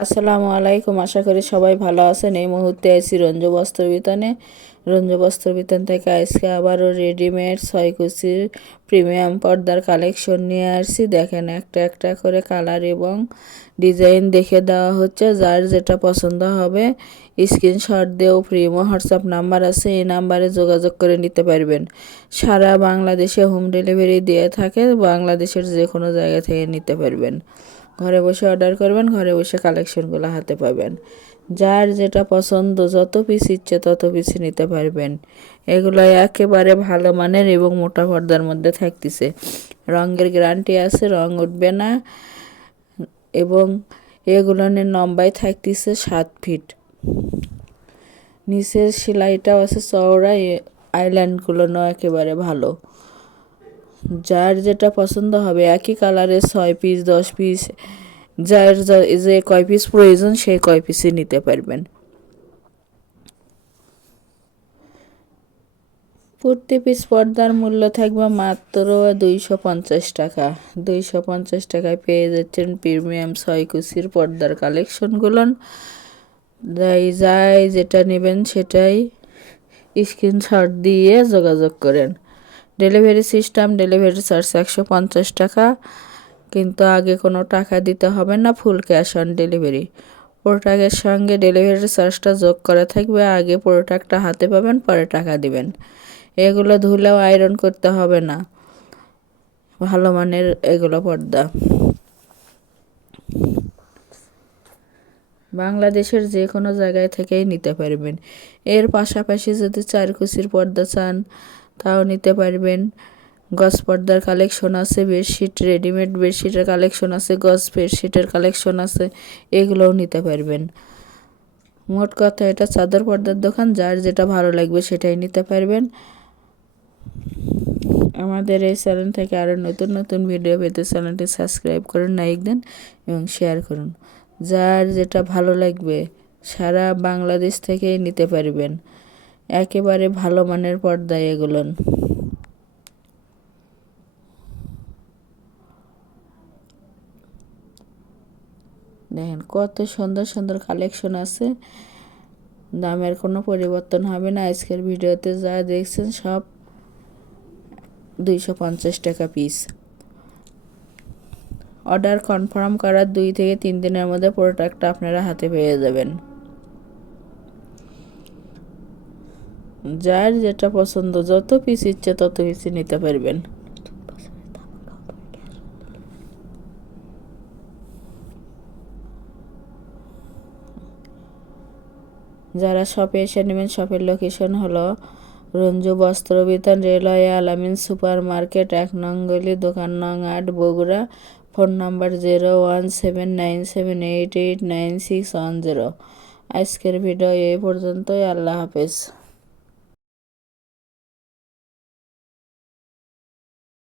আসসালামু আলাইকুম, আশা করি সবাই ভালো আছেন। এই মুহূর্তে আছি রঞ্জু বস্ত্র বিতানে। রঞ্জু বস্ত্র বিতান থেকে আজকে আবারও রেডিমেড 6 কুচির প্রিমিয়াম পর্দার কালেকশন নিয়ে আসছি। দেখেন, একটা একটা করে কালার এবং ডিজাইন দেখে দেওয়া হচ্ছে। যার যেটা পছন্দ হবে স্ক্রিনশট দিয়েও প্রিমো হোয়াটসঅ্যাপ নাম্বার আছে, এই নাম্বারে যোগাযোগ করে নিতে পারবেন। সারা বাংলাদেশে হোম ডেলিভারি দিয়ে থাকে, বাংলাদেশের যে কোনো জায়গা থেকে নিতে পারবেন। ঘরে বসে অর্ডার করবেন, ঘরে বসে কালেকশনগুলো হাতে পাবেন। যার যেটা পছন্দ, যত পিস ইচ্ছে তত পিস নিতে পারবেন। এগুলো একেবারে ভালো মানের এবং মোটা পর্দার মধ্যে থাকতেছে। রঙের গ্যারান্টি আছে, রং উঠবে না। এবং এগুলোর লম্বাই থাকতেছে 7 ফিট। নিচের সেলাইটাও আছে চওড়া, আইল্যান্ডগুলো একেবারে ভালো। যার যেটা পছন্দ হবে একই কালারের 6 পিস 10 পিস, যার যে কয় পিস প্রয়োজন সেই কয় পিসই নিতে পারবেন। প্রতি পিস পর্দার মূল্য থাকবে মাত্র 250 টাকা। 250 টাকায় পেয়ে যাচ্ছেন প্রিমিয়াম 6 কুচির পর্দার কালেকশনগুলো। যাই যেটা নেবেন সেটাই স্ক্রিনশট দিয়ে যোগাযোগ করেন। ডেলিভারি সিস্টেম, ডেলিভারি চার্জ 150 টাকা, কিন্তু আগে কোনো টাকা দিতে হবে না, ফুল ক্যাশ অন ডেলিভারি। প্রোডাক্টের সঙ্গে ডেলিভারি চার্জটা যোগ করা থাকবে। আগে প্রোডাক্টটা হাতে পাবেন, পরে টাকা দিবেন। এগুলো ধুলেও আয়রন করতে হবে না, ভালো মানের এগুলো পর্দা। বাংলাদেশের যে কোনো জায়গায় থেকেই নিতে পারবেন। এর পাশাপাশি যদি 4 কুচির পর্দা চান তাও নিতে পারবেন। গজ পর্দার কালেকশন আছে, বেডশিট, রেডিমেড বেডশিটের কালেকশন আছে, গজ বেডশিটের কালেকশন আছে, এগুলোও নিতে পারবেন। মোট কথা এটা চাদর পর্দার দোকান, যার যেটা ভালো লাগবে সেটাই নিতে পারবেন। আমাদের এই চ্যানেল থেকে আরও নতুন নতুন ভিডিও পেতে চ্যানেলটি সাবস্ক্রাইব করুন, লাইক দেন এবং শেয়ার করুন। যার যেটা ভালো লাগবে সারা বাংলাদেশ থেকেই নিতে পারবেন। একেবারে ভালো মানের পর্দা এগুলো। দেখেন কত সুন্দর সুন্দর কালেকশন আছে, দামের কোনো পরিবর্তন হবে না। আজকের ভিডিওতে যা দেখছেন সব 250 টাকা পিস। অর্ডার কনফার্ম করার 2 থেকে 3 দিনের মধ্যে প্রোডাক্টটা আপনারা হাতে পেয়ে যাবেন। যার যেটা পছন্দ, যত পিস ইচ্ছে তত পিসই নিতে পারবেন। যারা শপে এসে নেবেন, শপের লোকেশন হলো রঞ্জু বস্ত্র বিতান, রেলওয়ে আলামিন সুপার মার্কেট, 1 নং গলি, দোকান নং 8, বগুড়া। Phone number 017978896110। আজকের ভিডিও এই পর্যন্তই। আল্লাহ হাফেজ।